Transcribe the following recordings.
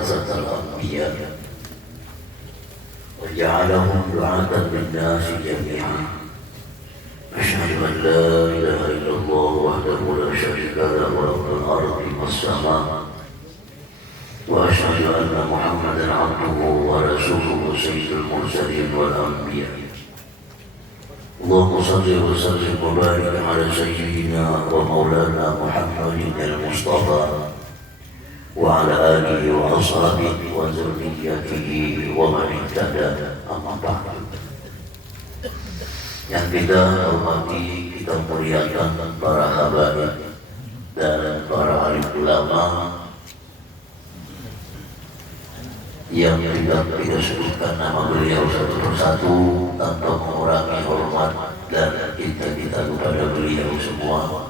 ورثة الأنبياء وجعلهم دعاة للناس جميعا. أشهد أن لا إله إلا الله وحده لا شريك له رب الأرض والسماء، وأشهد أن محمدا عبده ورسوله سيد المرسلين والأنبياء. اللهم صل وسلم وبارك على سيدنا ومولانا محمد المصطفى وعلى آله وأصحابه وذريته ومن اهتدى. أما بعد. Yang kita hormati, kita muliakan para habaib dan para alim ulama yang tidak kita sebutkan nama beliau satu persatu tanpa mengurangi hormat dan kita kepada beliau semua.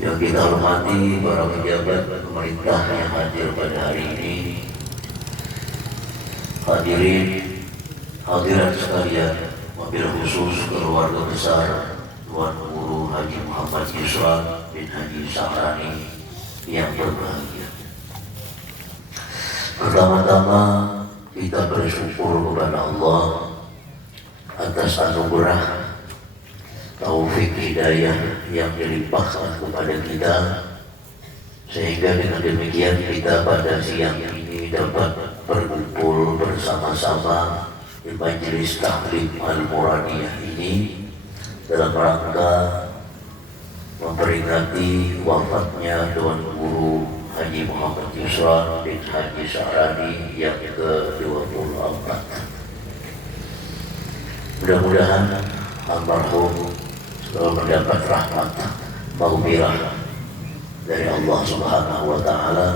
Yang kita hormati para pejabat pemerintah yang hadir pada hari ini, hadirat sekalian, wabil khusus keluarga besar Tuan Guru Haji Muhammad Yusra bin Haji Sa'rani yang berbahagia. Pertama-tama kita bersyukur kepada Allah atas anugerah taufik hidayah yang dilimpahkan kepada kita, sehingga dengan demikian kita pada siang ini dapat berkumpul bersama-sama di majelis taklim Al-Muradiyah ini dalam rangka memperingati wafatnya Tuan Guru Haji Muhammad Yusra bin Haji Sa'rani yang ke-24. Mudah-mudahan almarhum selalu mendapat rahmat maghfirah dari Allah Subhanahu wa Ta'ala,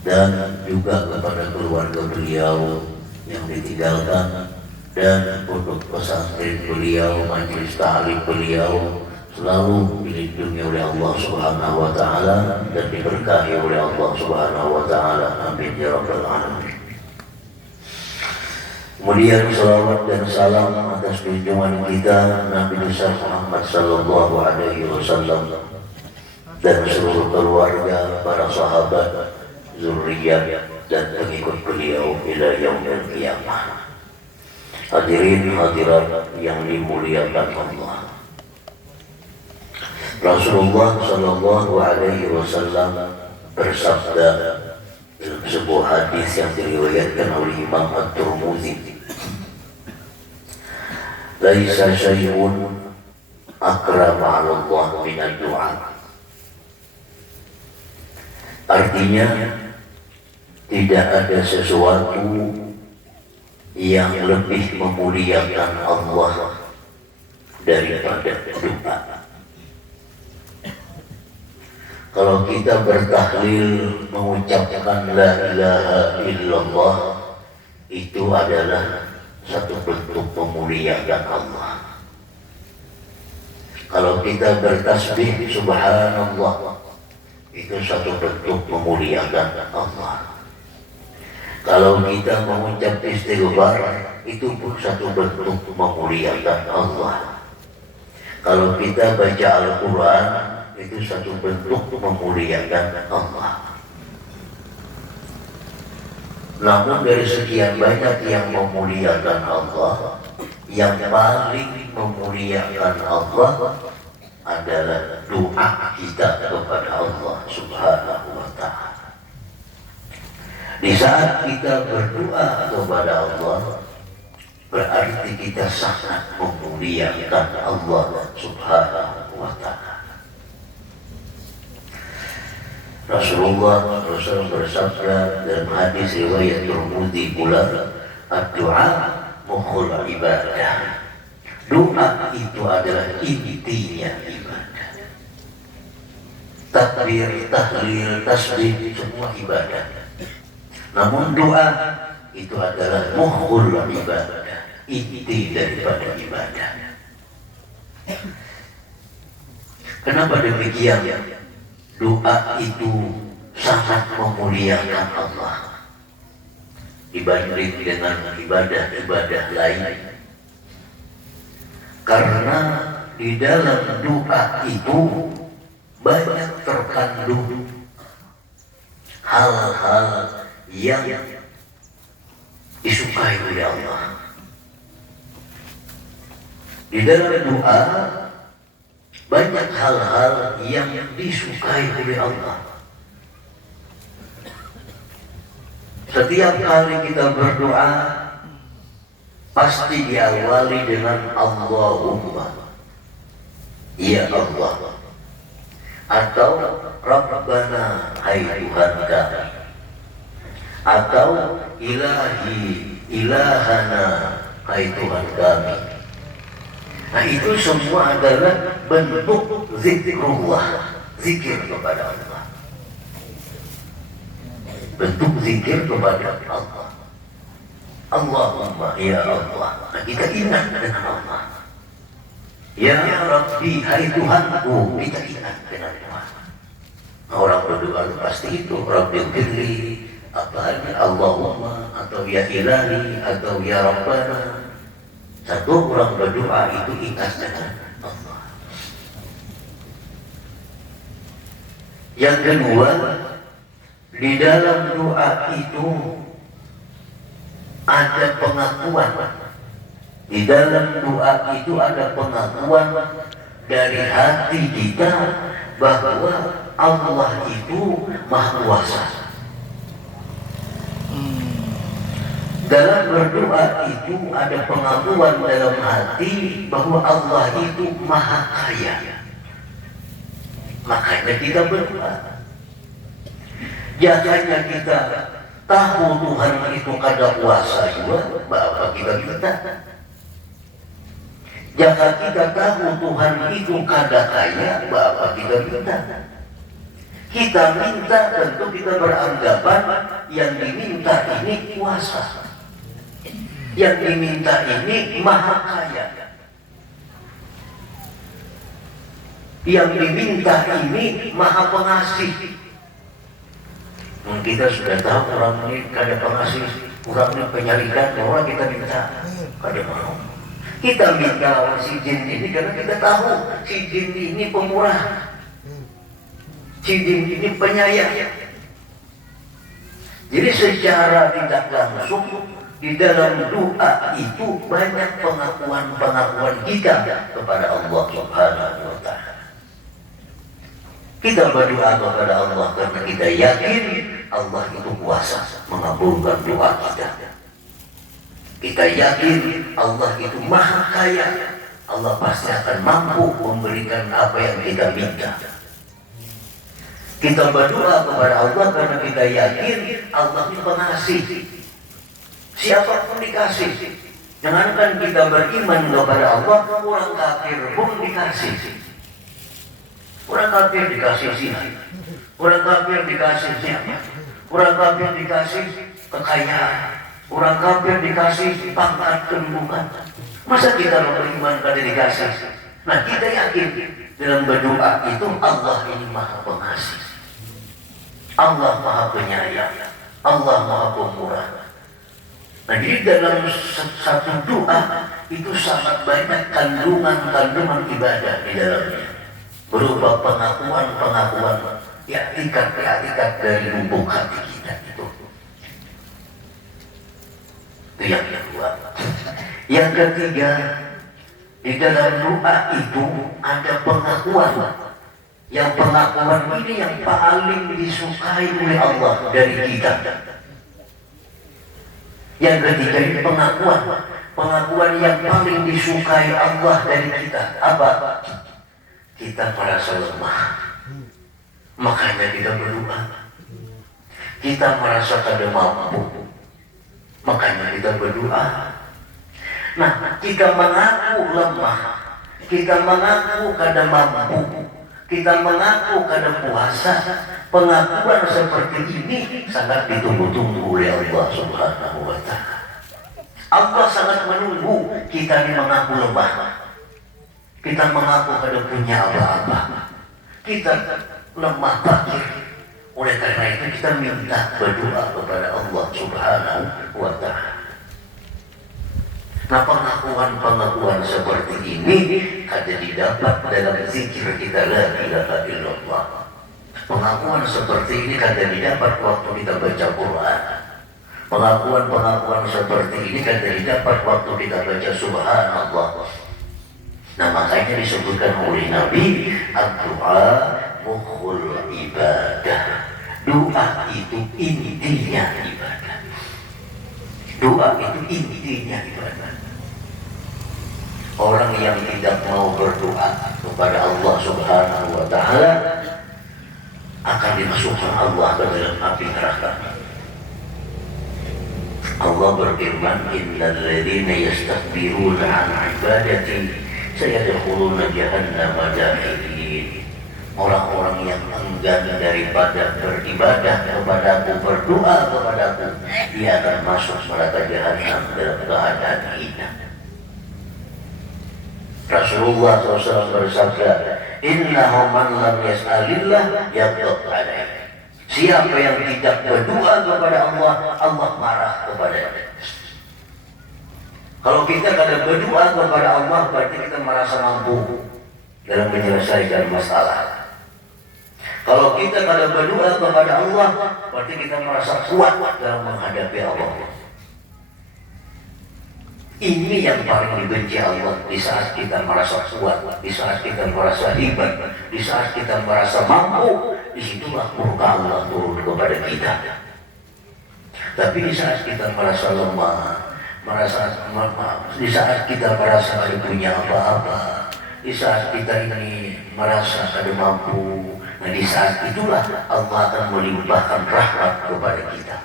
dan juga kepada keluarga beliau yang ditinggalkan dan pondok pesantren beliau, majelis ta'lim beliau selalu dilindungi oleh Allah Subhanahu wa Ta'ala dan diberkahi oleh Allah Subhanahu wa Ta'ala. Amin ya rabbal alamin. Kemudian salawat dan salam atas junjungan kita Nabi besar Muhammad sallallahu alaihi wasallam dan seluruh keluarga, para sahabat, zuriyat dan pengikut beliau ila yaumil qiyamah. Hadirin hadirat yang dimuliakan Allah. Rasulullah sallallahu alaihi wasallam bersabda dalam sebuah hadis yang diriwayatkan oleh Imam At-Tirmidzi, "Laisa syai'un akrama 'ala Allah min ad-du'a." Artinya, tidak ada sesuatu yang lebih memuliakan Allah daripada doa. Kalau kita bertahlil mengucapkan la ilaha illallah, itu adalah satu bentuk memuliakan Allah. Kalau kita bertasbih subhanallah, itu satu bentuk memuliakan Allah. Kalau kita mengucap istighfar, itu pun satu bentuk memuliakan Allah. Kalau kita baca Al-Quran, itu satu bentuk memuliakan Allah. Namun dari sekian banyak yang memuliakan Allah, yang paling memuliakan Allah adalah doa kita kepada Allah Subhanahu wa Ta'ala. Di saat kita berdoa kepada Allah, berarti kita sangat memuliakan Allah Subhanahu wa Ta'ala. Rasulullah SAW bersabda dalam hadis riwayat Tirmidzi pula, "Ad-du'a mukhul ibadah." Doa itu adalah intinya ibadah. Takbir, tahlil, tasbih semua ibadah. Namun doa itu adalah mukhul ibadah, inti daripada ibadah. Kenapa demikian? Doa itu sangat memuliakan Allah dibanding dengan ibadah-ibadah lain, karena di dalam doa itu banyak terkandung hal-hal yang disukai oleh Allah. Di dalam doa banyak hal-hal yang disukai oleh Allah. Setiap kali kita berdoa pasti diawali dengan Allahumma, ya Allah, atau Rabbana, hai Tuhan kami, atau Ilahi, Ilahana, hai Tuhan kami. Nah, itu semua adalah bentuk zikrullah, zikir kepada Allah. Bentuk zikir kepada Allah. Allahumma, ya Allah. Nah, kita ingat dengan Allah. Ya Rabbi, hai Tuhanku, kita ingat dengan Tuhan. Nah, orang berdoa pasti itu Rabbi firli, apa Allahumma, atau ya Ilahi, atau ya Rabbana. Satu orang berdoa itu ingat dengan Allah. Yang kedua, di dalam doa itu ada pengakuan. Di dalam doa itu ada pengakuan dari hati kita bahwa Allah itu Maha Kuasa. Dalam berdoa itu ada pengakuan dalam hati bahwa Allah itu Maha Kaya. Makanya kita berdoa. Jangan kita tahu Tuhan itu kada kuasa juga, bahwa kita minta. Jangan kita tahu Tuhan itu kada kaya, bahwa kita minta. Kita minta tentu kita beranggapan yang diminta ini kuasa. Yang diminta ini Maha Kaya. Yang diminta ini Maha Pengasih. Kita sudah tahu orang ini kada pengasih, orang ini penyalikan, orang kita minta kada mau. Kita minta si jin ini karena kita tahu si jin ini pemurah, si jin ini penyayang. Jadi secara tidak langsung di dalam doa itu banyak pengakuan-pengakuan kita kepada Allah Subhanahu wa Ta'ala. Kita berdoa kepada Allah karena kita yakin Allah itu kuasa mengabulkan doa kita. Kita yakin Allah itu Maha Kaya. Allah pasti akan mampu memberikan apa yang kita minta. Kita berdoa kepada Allah karena kita yakin Allah itu pengasih. Siapapun dikasih. Jangankan kita beriman kepada Allah, orang kafir pun dikasih. Orang kafir dikasih zina, orang kafir dikasih siapa? Orang kafir dikasih kekayaan, orang kafir dikasih pangkat kedudukan. Masa kita beriman kada dikasih? Nah, kita yakin dalam berdoa itu Allah ini Maha Pengasih, Allah Maha Penyayang, Allah Maha Pemurah. Nah, di dalam satu doa itu sangat banyak kandungan ibadah di dalamnya, berupa pengakuan ikat dari lubuk hati kita itu. Itu yang kedua. Yang ketiga, di dalam doa itu ada pengakuan. Yang pengakuan ini yang paling disukai oleh Allah dari kita. Yang ketiga ini pengakuan yang paling disukai Allah dari kita. Apa? Kita merasa lemah, makanya kita berdoa. Kita merasa kada mampu, makanya kita berdoa. Nah, kita mengaku lemah, kita mengaku kada mampu, kita mengaku kada puasa. Pengakuan seperti ini sangat ditunggu-tunggu oleh Allah Subhanahu wa Ta'ala. Allah sangat menunggu kita ini mengaku lemah. Kita mengaku kada punya apa-apa, kita lemah fakir. Oleh karena itu kita minta berdoa kepada Allah Subhanahu wa Ta'ala. Nah, pengakuan seperti ini ada didapat dalam zikir kita la ilaha illallah. Pengakuan seperti ini kan didapat waktu kita baca Quran. Pengakuan seperti ini kan didapat waktu kita baca Subhanallah. Nah makanya disebutkan oleh Nabi, doa mukhul ibadah. Doa itu intinya ibadah. Doa itu intinya ibadah. Orang yang tidak mau berdoa kepada Allah Subhanahu wa Ta'ala akan dimasukkan Allah ke dalam api neraka. Allah berfirman, innal ladzina yastakbiruna 'an 'ibadati sayadkhuluna jahannama dakhirin. Orang-orang yang enggan daripada beribadah kepadaku, berdoa kepadaku, dia akan masuk neraka jahanam dalam keadaan hina. Rasulullah SAW bersabda, innahu man lam yas'alillah yaghdab alaihi. Siapa yang tidak berdoa kepada Allah, Allah marah kepadanya. Kalau kita kada berdoa kepada Allah, berarti kita merasa mampu dalam menyelesaikan masalah. Kalau kita kada berdoa kepada Allah, berarti kita merasa kuat dalam menghadapi Allah. Ini yang paling dibenci Allah di saat kita merasa kuat, di saat kita merasa hebat, di saat kita merasa mampu. Disitulah murka Allah turun kepada kita. Tapi di saat kita merasa lemah, di saat kita merasa tidak punya apa-apa, di saat kita ini merasa tidak mampu, nah di saat itulah Allah akan melimpahkan rahmat kepada kita.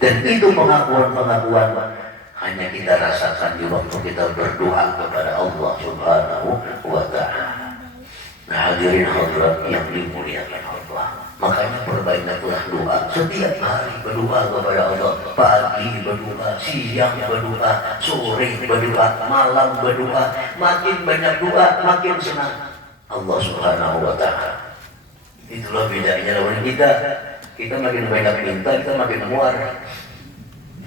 Dan itu pengakuan hanya kita rasakan di waktu kita berdoa kepada Allah Subhanahu wa Ta'ala. Nah hadirin hadirat yang dimuliakan Allah, makanya perbanyaklah doa. Setiap hari berdoa kepada Allah. Pagi berdoa, siang berdoa, sore berdoa, malam berdoa. Makin banyak doa, makin senang Allah Subhanahu wa Ta'ala. Itulah bedanya dengan kita. Kita makin banyak minta, kita makin muar.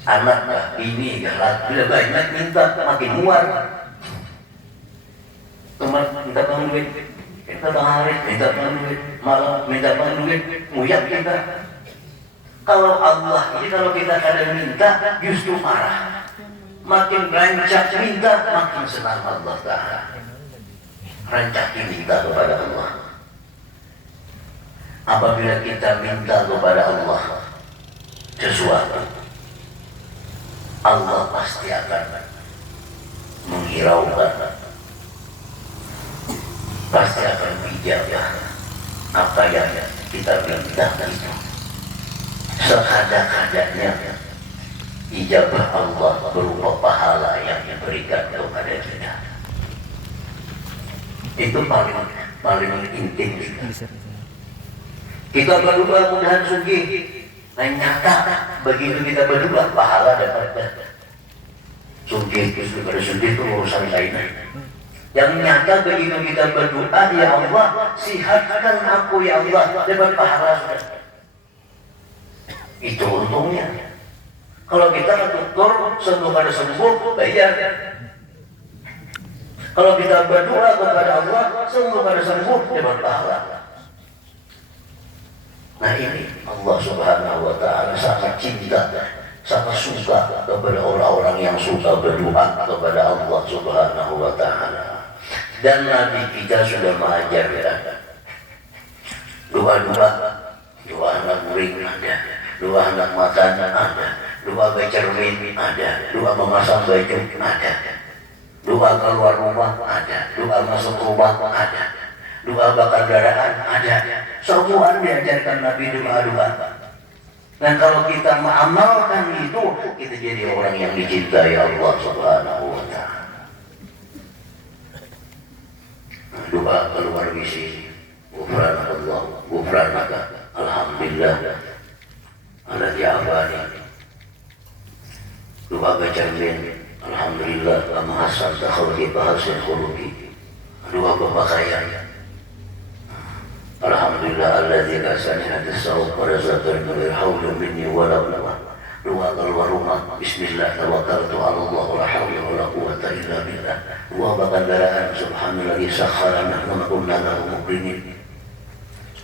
Anak lah, bini lah, bila banyak minta makin muar. Teman minta bang duit, minta bang hari, minta bang duit, malam minta bang duit, muyak kita. Kalau Allah ini kalau kita kada minta justru marah. Makin rancak minta, makin senang Allah Ta'ala. Rancak minta kepada Allah. Apabila kita minta kepada Allah sesuatu, Allah pasti akan menghiraukan, pasti akan bijak apa yang kita minta itu. Sekadang-kadangnya ijabah Allah berupa pahala yang diberikan kepada kita. Itu paling intim. Kita berdoa mudahan sugih. Nah nyata begitu kita berdoa pahala dapat. Sugih itu urusan lain. Yang nyata begitu kita berdoa, ya Allah sihatkan aku ya Allah, dapat pahala sudah. Itu untungnya. Kalau kita tutur sembuh pada sembuh bayar. Kalau kita berdoa kepada Allah sembuh pada sembuh dapat pahala. Nah ini Allah Subhanahu wa Ta'ala sangat cinta, sangat suka kepada orang-orang yang suka berdoa kepada Allah Subhanahu wa Ta'ala. Dan Nabi kita sudah mengajarkan doa anak murid ada, doa anak makan ada, doa bercermin ada, doa memasang baju ada, doa keluar rumah ada, doa masuk rumah ada, doa bakar daraan ada. Semua diajarkan Nabi doa-doa. Dan kalau kita mengamalkan itu, kita jadi orang yang dicintai Allah Subhanahu wa Ta'ala. Doa keluar misi, ghufranallah, ghufranaka, alhamdulillah, alladzi afani. Doa bercermin, alhamdulillah, kama hasanta khalqi fahasin khuluqi. Doa berpakaian, alhamdulillah alladzi kasani hadis sawab wa razaqani min hawla minni wa la quwwata. Doa keluar rumah, bismillah tawakkaltu 'ala Allah wa la hawla wa la quwwata illa billah. Doa berkendaraan, subhanalladzi sakhkhara lana ma kunna lahu muqrinin.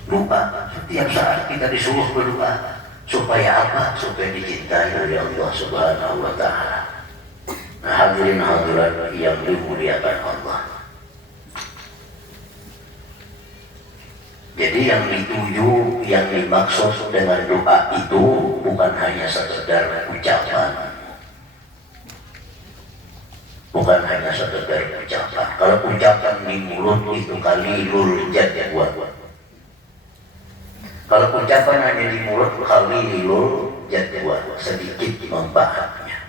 Doa, setiap saat kita disuruh berdoa. Supaya apa? Supaya dicintai oleh Allah Subhanahu wa Ta'ala. Nah, hadirin hadirat yang dimuliakan Allah. Jadi yang dituju, yang dimaksud dengan doa itu bukan hanya sekedar ucapan. Bukan hanya sekedar ucapan. Kalau ucapan di mulut itu qalilul jadwa. Kalau ucapan hanya di mulut qalilul jadwa, sedikit manfaatnya,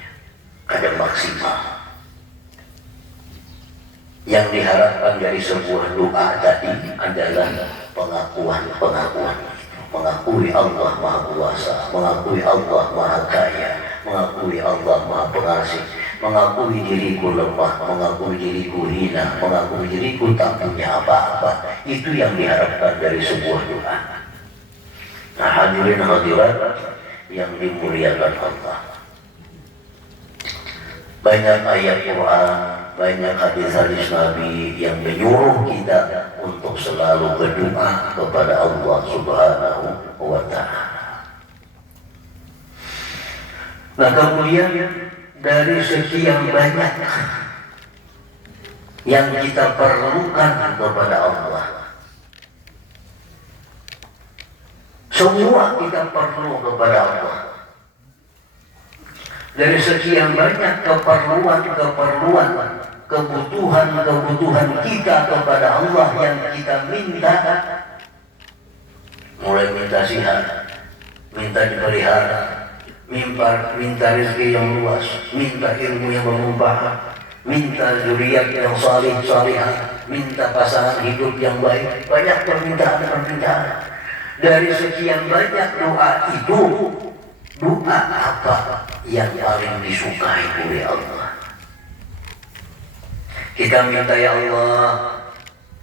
kadang maksimal. Yang diharapkan dari sebuah doa tadi adalah pengakuan. Mengakui Allah Maha Kuasa, mengakui Allah Maha Kaya, mengakui Allah Maha Pengasih, mengakui diriku lemah, mengakui diriku hina, mengakui diriku tak punya apa-apa. Itu yang diharapkan dari sebuah doa. Nah, hadirin hadirat yang dimuliakan Allah. Banyak ayat Quran, banyak hadis-hadis Nabi yang menyuruh kita untuk selalu berdoa kepada Allah Subhanahu wa Ta'ala. Nah, kemudian dari sekian banyak yang kita perlukan kepada Allah, semua kita perlu kepada Allah. Dari sekian banyak keperluan, kebutuhan kita kepada Allah yang kita minta, mulai minta sihat, minta dipelihara, minta rezeki yang luas, minta ilmu yang bermanfaat, minta zuriat yang salihah, minta pasangan hidup yang baik. Banyak permintaan. Dari sekian banyak doa itu, doa apa yang paling disukai oleh Allah? Kita minta, ya Allah,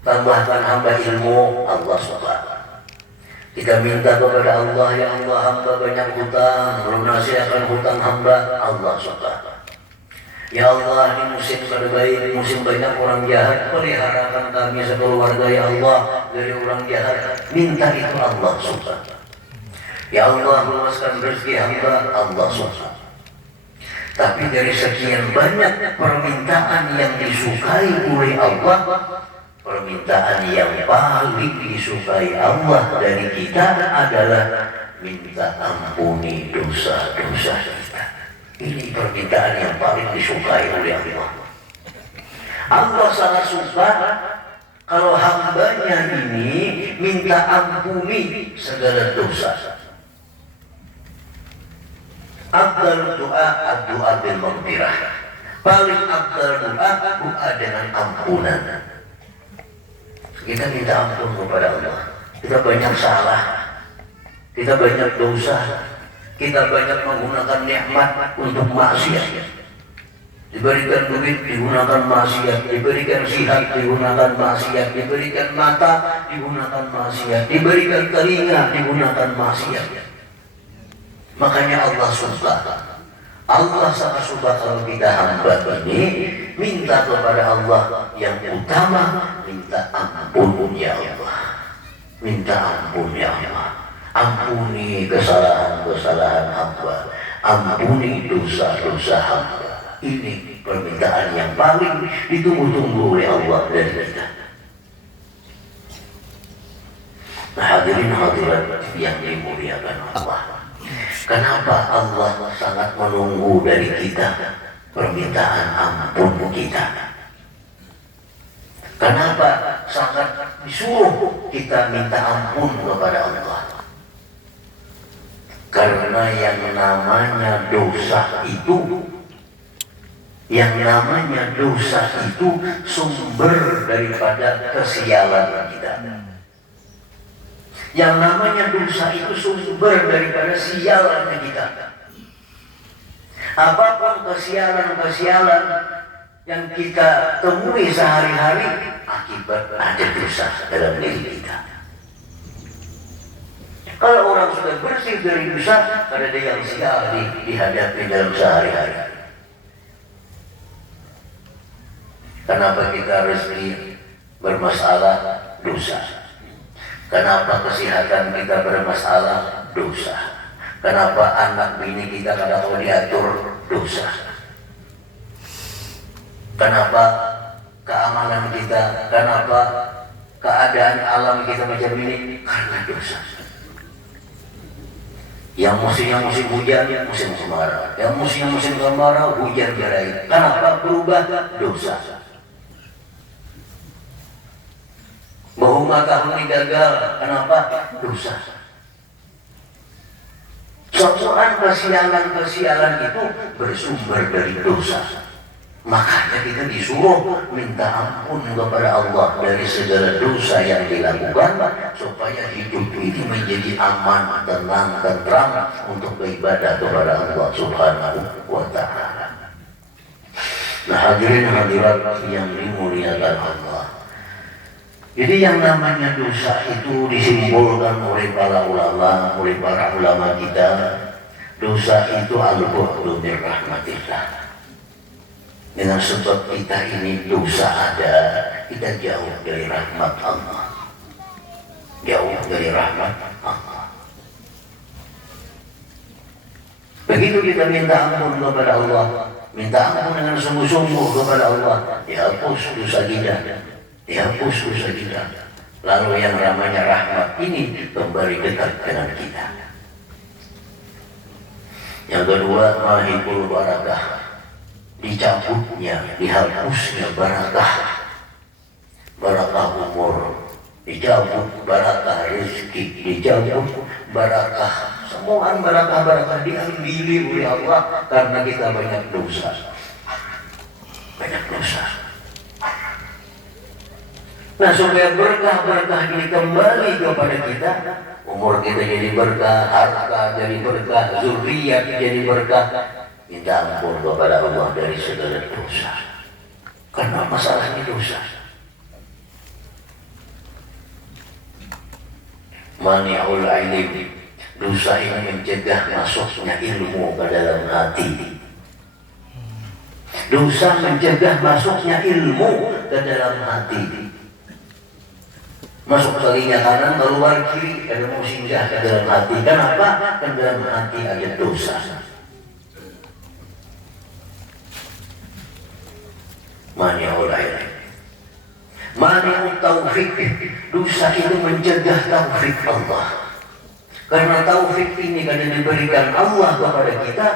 tambahkan hamba ilmu, Allah suka. Kita minta kepada Allah, ya Allah, hamba banyak hutang, lunasi akan hutang hamba, Allah suka. Ya Allah, di musim terbaik, musim banyak orang jahat, peliharakan kami sekeluarga, ya Allah, dari orang jahat. Minta itu Allah suka. Ya Allah, luaskan rezeki hamba, Allah suka. Tapi dari sekian banyak permintaan yang disukai oleh Allah, permintaan yang paling disukai Allah dari kita adalah minta ampuni dosa-dosa kita. Ini permintaan yang paling disukai oleh Allah. Allah sangat suka kalau hambanya ini minta ampuni segala dosa. Afdal doa doa bil maghfirah. Paling afdal doa dengan ampunan. Kita minta ampun kepada Allah. Kita banyak salah, kita banyak dosa, kita banyak menggunakan nikmat untuk maksiat. Diberikan duit digunakan maksiat, diberikan sihat digunakan maksiat, diberikan mata digunakan maksiat, diberikan telinga digunakan maksiat. Makanya Allah suka. Allah sangat suka kalau kita hamba ini minta kepada Allah yang utama, minta ampun ya Allah. Minta ampun ya Allah. Ampuni kesalahan-kesalahan hamba. Ampuni dosa-dosa hamba. Ini permintaan yang paling ditunggu-tunggu oleh Allah dari kita. Nah, hadirin hadirat yang dimuliakan Allah. Kenapa Allah sangat menunggu dari kita permintaan ampun kita? Kenapa sangat disuruh kita minta ampun kepada Allah? Karena yang namanya dosa itu, sumber daripada kesialan kita. Yang namanya dosa itu sumber daripada sialan kita. Apapun kesialan yang kita temui sehari-hari, akibat ada dosa dalam diri kita. Kalau orang sudah bersih dari dosa, ada yang sial dihadapi dalam sehari-hari. Kenapa kita rezeki bermasalah? Dosa. Kenapa kesehatan kita bermasalah? Dosa. Kenapa anak bini kita kadang mau diatur? Dosa. Kenapa keamanan kita, kenapa keadaan alam kita macam ini? Karena dosa. Yang musimnya musim hujan, musim kemarau. Yang musimnya musim kemarau, hujan derai. Kenapa berubah? Dosa. Bahwa tahun ini gagal, kenapa? Dosa. Semua kesialan itu bersumber dari dosa. Makanya kita disuruh minta ampun kepada Allah dari segala dosa yang dilakukan, supaya hidup ini menjadi aman, tenang, tentram untuk beribadah kepada Allah Subhanahu wa Ta'ala. Nah, hadirin hadirat yang dimuliakan Allah. Jadi yang namanya dosa itu disimbolkan oleh para ulama kita. Dosa itu al-bu'du min rahmatillah. Dengan sebab kita ini dosa ada, kita jauh dari rahmat Allah. Jauh dari rahmat Allah. Begitu kita minta ampun kepada Allah, minta ampun dengan sungguh-sungguh kepada Allah, dihapus dosa kita, dihapus dosa kita. Lalu yang namanya rahmat ini kembali dekat dengan kita. Yang kedua, mahibul barakah. Dicabutnya, dihapusnya barakah, barakah umur, dicabut barakah rezeki, dicabut barakah, semua barakah diambil oleh Allah karena kita banyak dosa, banyak dosa. Nah, supaya berkah ini kembali kepada kita, umur kita jadi berkah, harta jadi berkah, zuriat jadi berkah. Minta ampun kepada Allah dari segala dosa. Karena masalahnya dosa. Mani'ul ilim. Dosa ini mencegah masuknya ilmu ke dalam hati. Dosa mencegah masuknya ilmu ke dalam hati. Masuk telinga kanan, keluar kiri, ada mau singgah ke dalam hati. Kenapa? Ke dalam hati ada dosa. Mani'ul ilm. Mani'ul taufik. Dosa itu mencegah taufik Allah. Karena taufik ini kadang diberikan Allah kepada kita,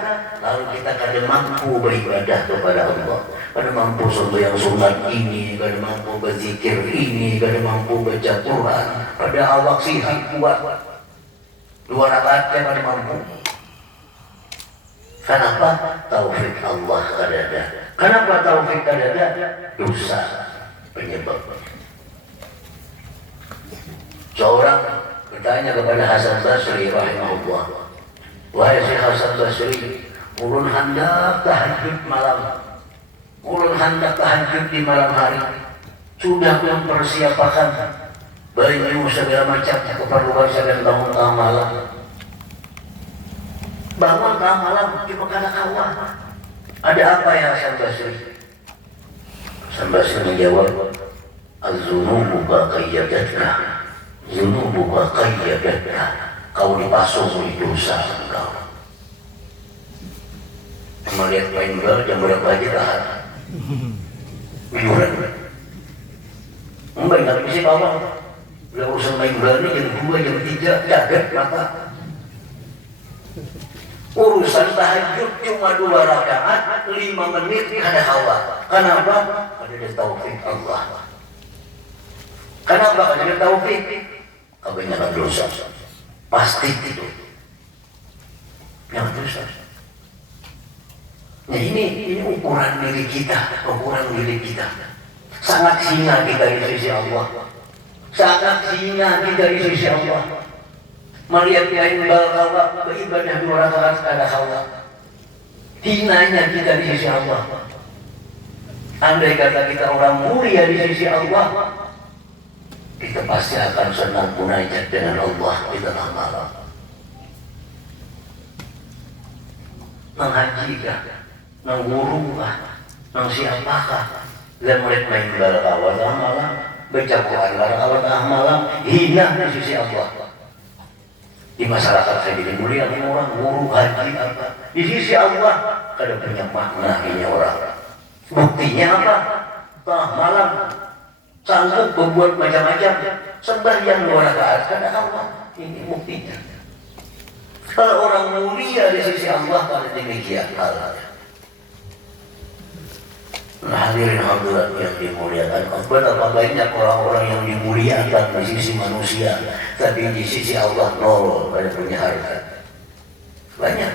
lalu kita kadang mampu beribadah kepada Allah, kadang mampu sembahyang sunat ini, kadang mampu berzikir ini, kadang mampu baca Quran, pada awak sihat kuat 2 rakaat kadang mampu. Kenapa? Taufik Allah ada. Kenapa taufik ada? Dosa penyebab. Seorang bertanya kepada Hasan Basri rahimahullah, wahai Syekh Hasan Basri, ulun hendak tahajud malam, ulun hendak tahajud di malam hari, sudah mempersiapkan baju segala macam keperluan segala bangun tengah malam. Bangun tengah malam cuma karena kawan. Ada apa ya Hasan Basri? Hasan Basri menjawab, az-zunubu qayyadatka. Zunubuka qayyadatka. Kau dipasung di dosa engkau. Melihat main bola jam berapa aja tahan. Mingguan. Mbak nggak bisa kawan. Udah urusan main bola ini jam 2, jam 3, kaget mata. Urusan tahajud cuma 2 rakaat, 5 menit ada hawa. Kenapa? Ada taufik Allah. Kenapa ada taufik? Kebanyakan dosa. Pasti itu. Yang dosa. Nah ini ukuran diri kita, Sangat hina kita di sisi Allah. Sangat hina kita di sisi Allah. Melihat main bola beribadah 2 rakaat ada hawa. Hinanya kita di sisi Allah. Andai kata kita orang mulia di sisi Allah, kita pasti akan senang munajat dengan Allah di tengah malam. Nang haji kah? Nang guru kah? Nang siapakah? Dan mulai main bola awal malam, baca Quran kalau tengah malam hina di sisi Allah. Di masyarakat saya jadi mulia orang guru haji apa di sisi Allah kada punya makna ini orang. Buktinya apa? Tengah malam sanggup membuat macam-macam sembahyang 2 rakaat karena Allah. Ini buktinya. Kalau orang mulia di sisi Allah pada demikian halnya. Nah, hadirin hadirat yang dimuliakan, betapa banyak orang-orang yang dimuliakan di sisi manusia, tapi di sisi Allah nol pada punya harga. Banyak.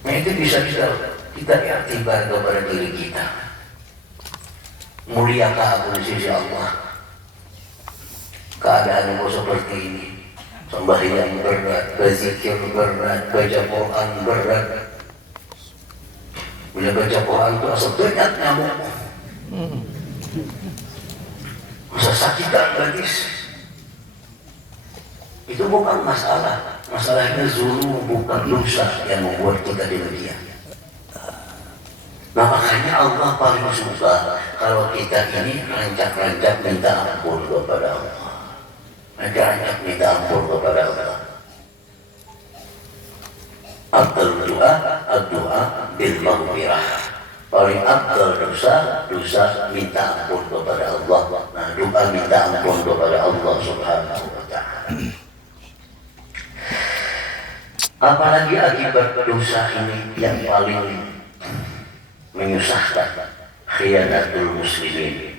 Nah, itu bisa kita iktibar kepada diri kita. Muliakah aku di sisi Allah? Keadaan seperti ini, sembahyang berat, berzikir berat, baca Quran berat. Bila baca Quran itu asal banyak nyamuk, masa sakitan gadis. Itu bukan masalah. Masalahnya zulum, bukan dosa yang membuat kita demikian. Nah, makanya Allah paling suka kalau kita ini rancak-rancak minta ampun kepada Allah. Rancak-rancak minta ampun kepada Allah. Afdal doa bil maghfirah. Paling afdal dosa minta ampun kepada Allah. Nah, doa minta ampun kepada Allah Subhanahu wa taala. Apalagi akibat dosa ini yang paling menyusahkan, khianatul muslimin.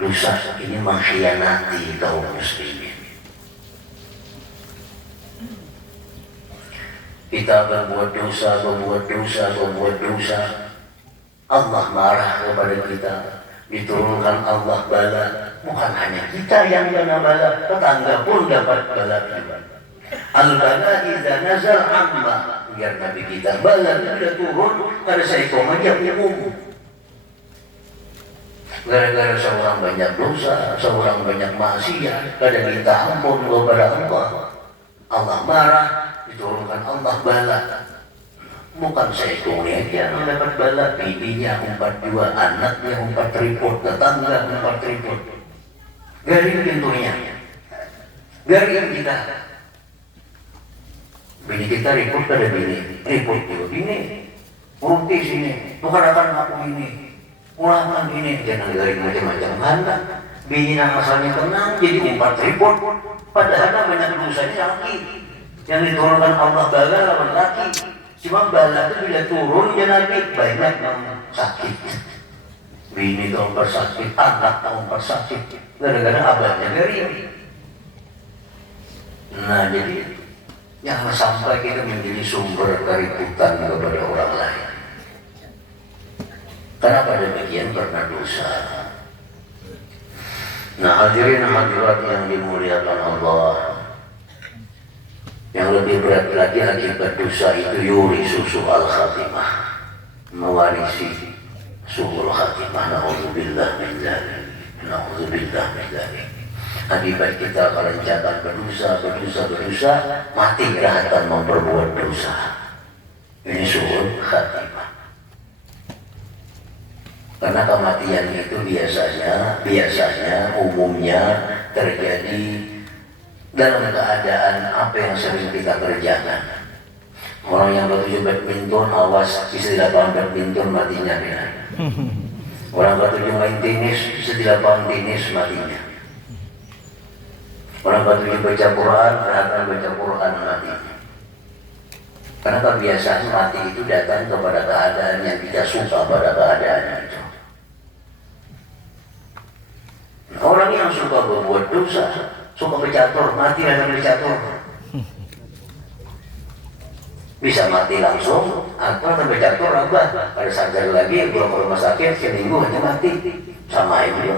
Dosa ini mengkhianati kaum muslimin. Kita berbuat dosa, Allah marah kepada kita, diturunkan Allah bala. Bukan hanya kita yang kena bala, tetangga pun dapat bala juga. Al-bala idza nazal amma, biar Nabi kita bala sudah turun pada seekor macam umum. Gara-gara seorang banyak dosa, seorang banyak maksiat, kadang minta ampun kepada Allah, Allah marah. Diturunkan Allah bala. Bukan seekor aja yang dapat bala, bibinya 42, anaknya 4 tripod, tetangga 4 tripod. Garing pintunya, garing kita. Bini kita ribut pada bini, ribut juga bini. Berhenti sini, bukan akan aku ini, ulangan ini, jangan garing macam-macam. Mana bini yang asalnya tenang jadi 4 tripod, padahal banyak dosanya lagi. Yang diturunkan Allah bala lawan laki. Cuma bala itu bila turun dia nabi banyak yang sakit. Bini tahun bersakit, anak tahun bersakit. Gara-gara abahnya garing. Nah, jadi jangan sampai kita menjadi sumber keributan kepada orang lain. Karena pada bagian karena dosa. Nah, hadirin hadirat yang dimuliakan Allah. Yang lebih berat lagi akibat dosa itu yuri susu al-khatimah, mewarisi suhul khatimah. Na'udzubillah min dzalik, na'udzubillah min dzalik. Akibat kita kerencatan berdosa, mati kerahatan memperbuat dosa. Ini suhul khatimah. Karena kematian itu biasanya umumnya terjadi dalam keadaan apa yang sering kita kerjakan. Orang yang bertujuh badminton, awas bisa di lapangan badminton matinya ya. Orang bertujuh main tenis, bisa di lapangan tenis matinya. Orang bertujuh baca Quran, perhatian baca Quran matinya. Karena kebiasaan mati itu datang kepada keadaan yang tidak suka pada keadaan itu. Orang yang suka berbuat dosa, suka bercatur, mati dalam bercatur. Bisa mati langsung atau bercatur apa? Pada sadar lagi, pulang ke rumah sakit seminggu hanya mati. Sama juga.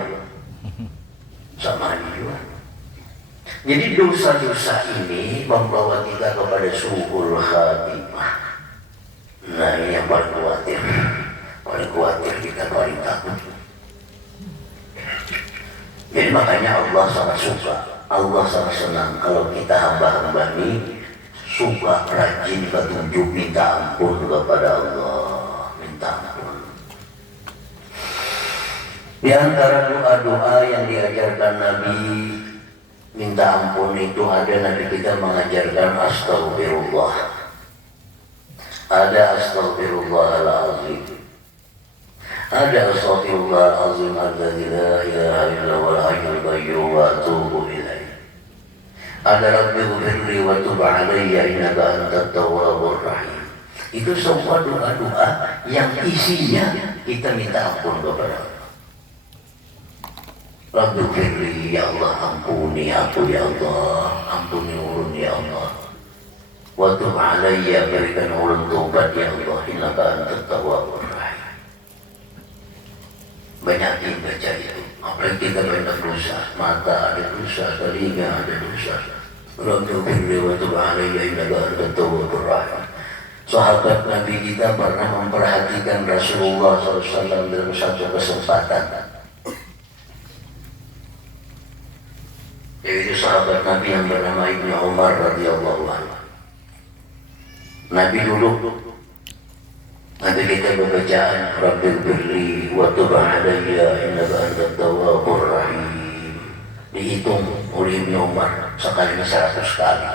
Jadi dosa-dosa ini membawa kita kepada suhul khatimah. Nah, ini yang paling khawatir kita, paling takut. Jadi makanya Allah sangat suka, Allah sangat senang kalau kita hamba-hamba ini suka rajin petunjuk, minta ampun kepada Allah, minta ampun. Di antara doa-doa yang diajarkan Nabi minta ampun itu ada Nabi kita mengajarkan astagfirullah. Ada astagfirullahalazim. Ada astagfirullahalazim alladzi la ilaha illa huwal hayyul qayyum wa atubu ilaih. Ada rabbighfirli wa tub alayya innaka antat tawwabur rahim. Itu semua doa-doa yang isinya kita minta ampun kepada Allah. Rabbighfirli, ya Allah ampuni aku ya Allah, ampuni ulun ya Allah. Wa tub alayya, berikan ulun taubat ya Allah, innaka antat tawwabur rahim. Banyakin baca itu. Apalagi kita banyak dosa, mata ada dosa, telinga ada dosa. Rabbighfirli wa tub alayya innaka antat tawwabur rahim. Sahabat Nabi kita pernah memperhatikan Rasulullah SAW dalam satu kesempatan. Yaitu sahabat Nabi yang bernama Ibnu Umar radhiyallahu anhu. Nabi dulu Nabi kita berbacaan Rabbighfirli wa tub alayya innaka antat tawwabur rahim. Dihitung oleh Ibnu Umar sekalinya 100 kali.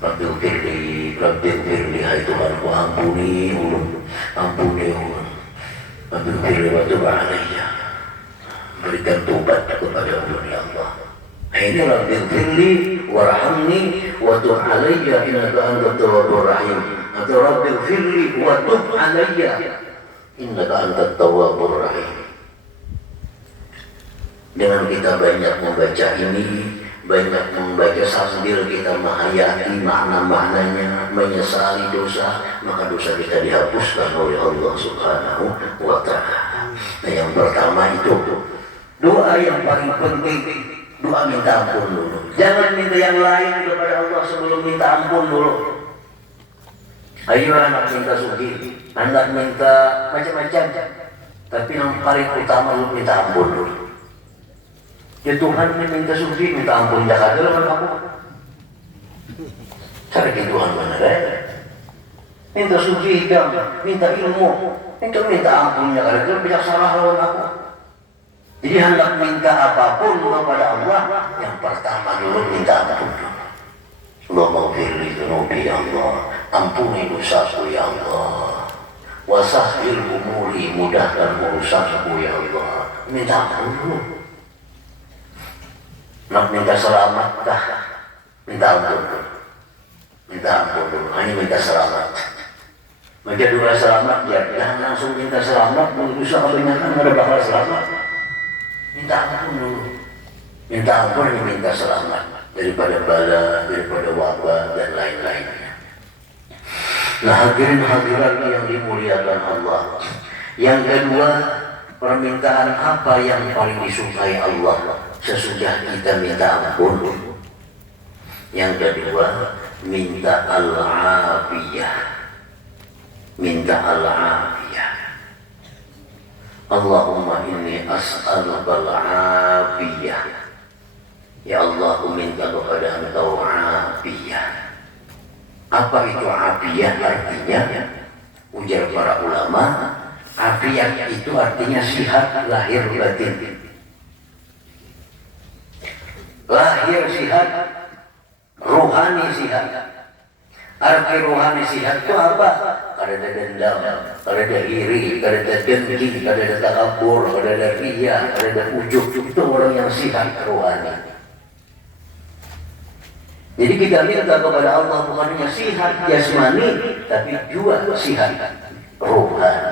Rabbighfirli, hai Tuhanku, ampuni ulun, ampuni ulun. Rabbighfirli wa tub alayya, berikan taubat kepada ulun ya Allah. Ini Rabbighfirli warhamni wa tub alayya innaka antat tawwabur rahim. Atau Rabbighfirli wa tub alayya innaka antat tawwabur rahim. Dengan kita banyak membaca ini, banyak membaca sambil kita menghayati makna-maknanya, menyesali dosa, maka dosa kita dihapuskan oleh Allah Subhanahu wa ta'ala. Nah, yang pertama itu doa yang paling penting, doa minta ampun dulu. Jangan minta yang lain kepada Allah sebelum minta ampun dulu. Ayo anak minta suci, anak minta macam-macam, tapi yang paling utama lu minta ampun dulu. Ya Tuhan minta suci, minta ampun, jangan ada lawan aku. Cara ke Tuhan mana ada? Minta suci, minta ilmu, minta ampun, jangan ada bijaksana lawan aku. Jadi hendak minta apapun kepada Allah, yang pertama dulu minta ampun. Allahumma dzunubi ya Allah, ampuni dosaku ya Allah. Wasahhil umuri, mudahkan urusanku ya Allah. Minta ampun dulu. Nak minta selamat kah? Minta ampun dulu. Minta ampun dulu, hanya minta selamat. Baca doa selamat, ya jangan langsung minta selamat, berusaha kebanyakan ada bakal selamat. Minta ampun dulu. Minta ampun dan minta selamat daripada bala, daripada wabah dan lain-lainnya. Nah, hadirin-hadirat yang dimuliakan Allah. Yang kedua, permintaan apa yang paling disukai Allah sesudah kita minta ampun? Yang kedua, minta al-afiyah. Minta al-afiyah. Allahumma inni as'aluka al-afiyah. Ya Allah, aku minta kepada Engkau afiyah. Apa itu afiyah artinya? Ujar para ulama, afiyah itu artinya sihat lahir batin. Lahir sihat, rohani sihat. Arti rohani sihat itu apa? Kada ada dendam, kada ada iri, kada ada dengki, kada ada takabur, kada ada riya, kada ada ujub. Itu orang yang sihat rohani. Jadi kita minta kepada Allah bukan hanya sihat jasmani, tapi juga sihat rohani.